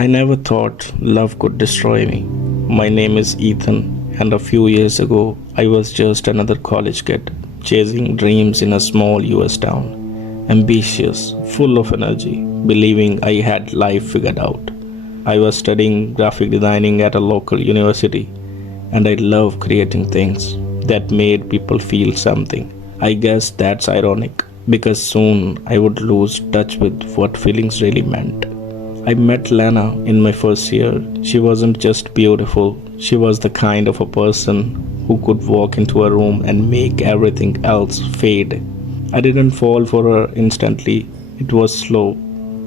I never thought love could destroy me. My name is Ethan, and a few years ago, I was just another college kid, chasing dreams in a small US town. Ambitious, full of energy, believing I had life figured out. I was studying graphic designing at a local university, and I love creating things that made people feel something. I guess that's ironic because soon I would lose touch with what feelings really meant. I met Lana in my first year. She wasn't just beautiful, she was the kind of a person who could walk into a room and make everything else fade. I didn't fall for her instantly, it was slow,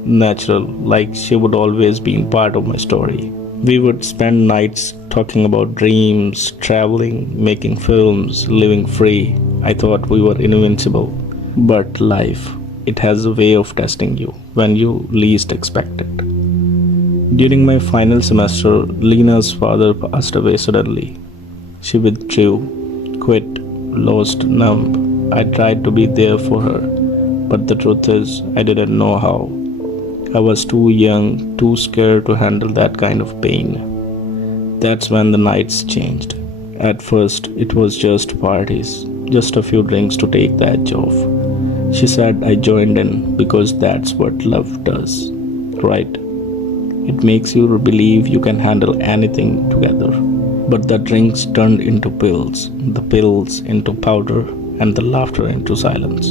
natural, like she would always be part of my story. We would spend nights talking about dreams, traveling, making films, living free. I thought we were invincible. But life, it has a way of testing you when you least expect it. During my final semester, Lena's father passed away suddenly. She withdrew, quit, lost numb. I tried to be there for her, but the truth is, I didn't know how. I was too young, too scared to handle that kind of pain. That's when the nights changed. At first, it was just parties, just a few drinks to take the edge off. She said I joined in because that's what love does, right? It makes you believe you can handle anything together. But the drinks turned into pills, the pills into powder, and the laughter into silence.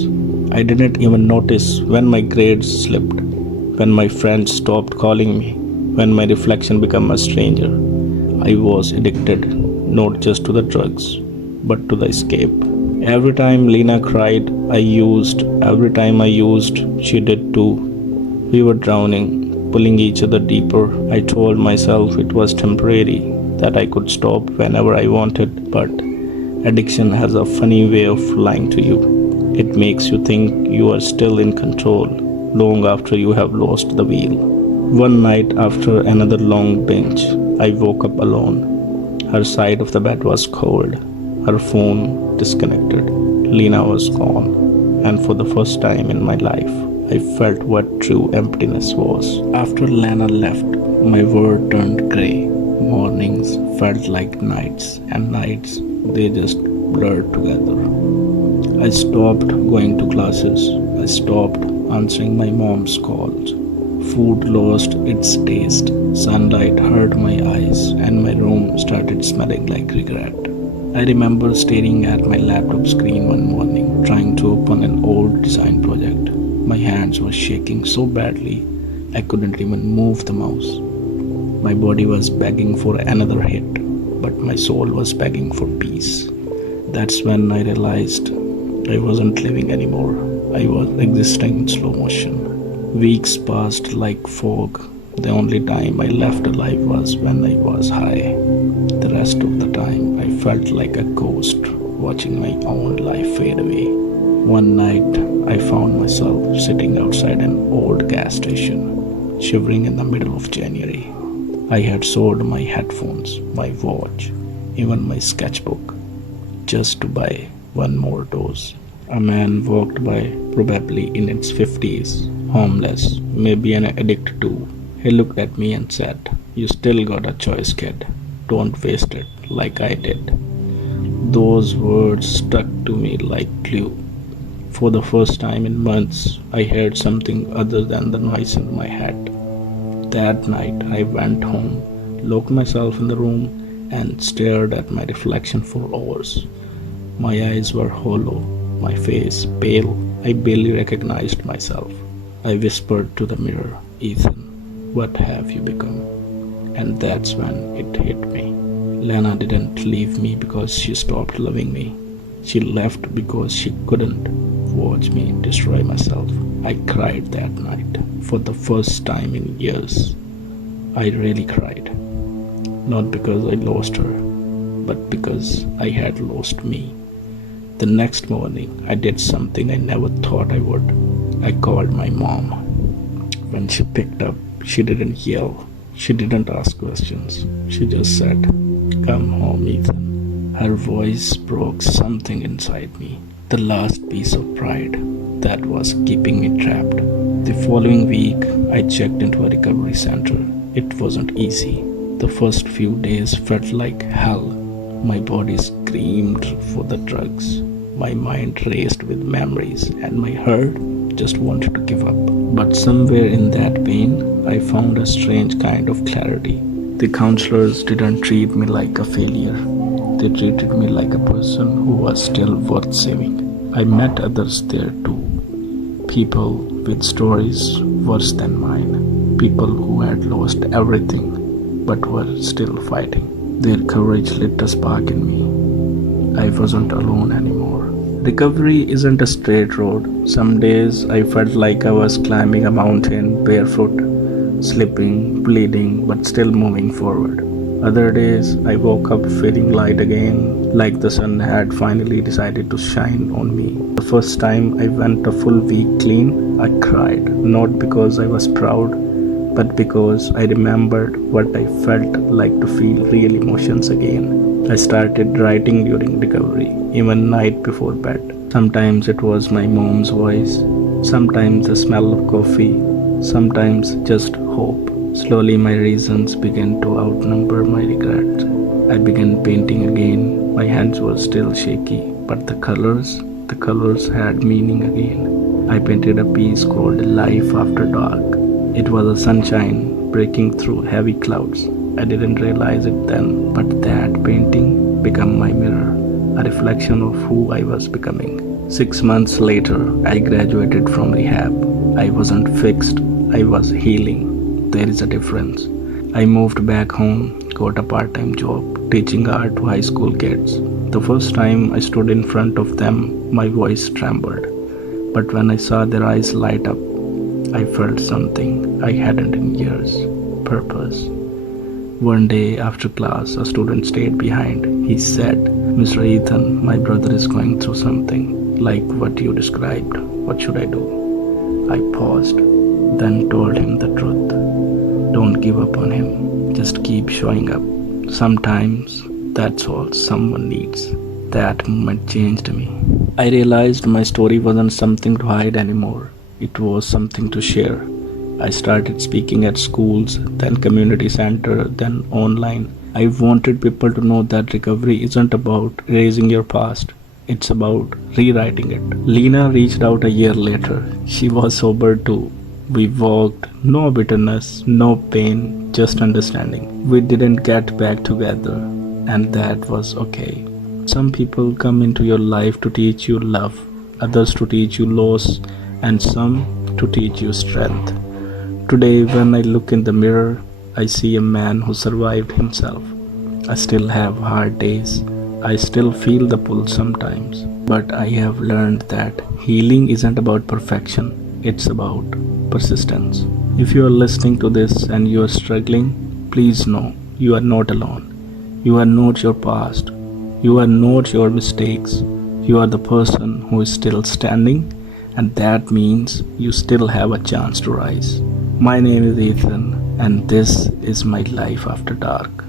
I didn't even notice when my grades slipped, when my friends stopped calling me, when my reflection became a stranger. I was addicted, not just to the drugs, but to the escape. Every time Lena cried, I used. Every time I used, she did too. We were drowning, pulling each other deeper. I told myself it was temporary, that I could stop whenever I wanted, but addiction has a funny way of lying to you. It makes you think you are still in control, long after you have lost the wheel. One night after another long binge, I woke up alone. Her side of the bed was cold, her phone disconnected. Lena was gone, and for the first time in my life, I felt what true emptiness was. After Lana left, my world turned grey. Mornings felt like nights, and nights, they just blurred together. I stopped going to classes. I stopped answering my mom's calls. Food lost its taste. Sunlight hurt my eyes, and my room started smelling like regret. I remember staring at my laptop screen one morning, trying to open an old design project. My hands were shaking so badly, I couldn't even move the mouse. My body was begging for another hit, but my soul was begging for peace. That's when I realized I wasn't living anymore. I was existing in slow motion. Weeks passed like fog. The only time I left alive was when I was high. The rest of the time, I felt like a ghost, watching my own life fade away. One night, I found myself sitting outside an old gas station, shivering in the middle of January. I had sold my headphones, my watch, even my sketchbook, just to buy one more dose. A man walked by, probably in its 50s, homeless, maybe an addict too. He looked at me and said, "You still got a choice, kid. Don't waste it like I did." Those words stuck to me like glue. For the first time in months, I heard something other than the noise in my head. That night, I went home, locked myself in the room, and stared at my reflection for hours. My eyes were hollow, my face pale. I barely recognized myself. I whispered to the mirror, "Ethan, what have you become?" And that's when it hit me. Lana didn't leave me because she stopped loving me. She left because she couldn't watch me destroy myself. I cried that night for the first time in years. I really cried. Not because I lost her, but because I had lost me. The next morning, I did something I never thought I would. I called my mom. When she picked up, she didn't yell. She didn't ask questions. She just said, "Come home, Ethan." Her voice broke something inside me. The last piece of pride that was keeping me trapped. The following week, I checked into a recovery center. It wasn't easy. The first few days felt like hell. My body screamed for the drugs. My mind raced with memories, and my heart just wanted to give up. But somewhere in that pain, I found a strange kind of clarity. The counselors didn't treat me like a failure, they treated me like a person who was still worth saving. I met others there too, people with stories worse than mine, people who had lost everything but were still fighting. Their courage lit a spark in me. I wasn't alone anymore. Recovery isn't a straight road. Some days I felt like I was climbing a mountain barefoot, slipping, bleeding, but still moving forward. Other days I woke up feeling light again, like the sun had finally decided to shine on me. The first time I went a full week clean, I cried, not because I was proud, but because I remembered what I felt like to feel real emotions again. I started writing during recovery, even night before bed. Sometimes it was my mom's voice, sometimes the smell of coffee, sometimes just hope. Slowly my reasons began to outnumber my regrets. I began painting again. My hands were still shaky, but the colors had meaning again. I painted a piece called Life After Dark. It was a sunshine breaking through heavy clouds. I didn't realize it then, but that painting became my mirror, a reflection of who I was becoming. 6 months later, I graduated from rehab. I wasn't fixed, I was healing. There is a difference. I moved back home, got a part-time job, teaching art to high school kids. The first time I stood in front of them, my voice trembled. But when I saw their eyes light up, I felt something I hadn't in years. Purpose. One day after class, a student stayed behind. He said, "Mr. Ethan, my brother is going through something like what you described. What should I do?" I paused, then told him the truth. Don't give up on him. Just keep showing up. Sometimes that's all someone needs. That moment changed me. I realized my story wasn't something to hide anymore. It was something to share. I started speaking at schools, then community center, then online. I wanted people to know that recovery isn't about erasing your past. It's about rewriting it. Lena reached out a year later. She was sober too. We walked, no bitterness, no pain, just understanding. We didn't get back together, and that was okay. Some people come into your life to teach you love, others to teach you loss, and some to teach you strength. Today, when I look in the mirror, I see a man who survived himself. I still have hard days. I still feel the pull sometimes. But I have learned that healing isn't about perfection, it's about persistence. If you are listening to this and you are struggling, please know you are not alone. You are not your past. You are not your mistakes. You are the person who is still standing, and that means you still have a chance to rise. My name is Ethan, and this is my life after dark.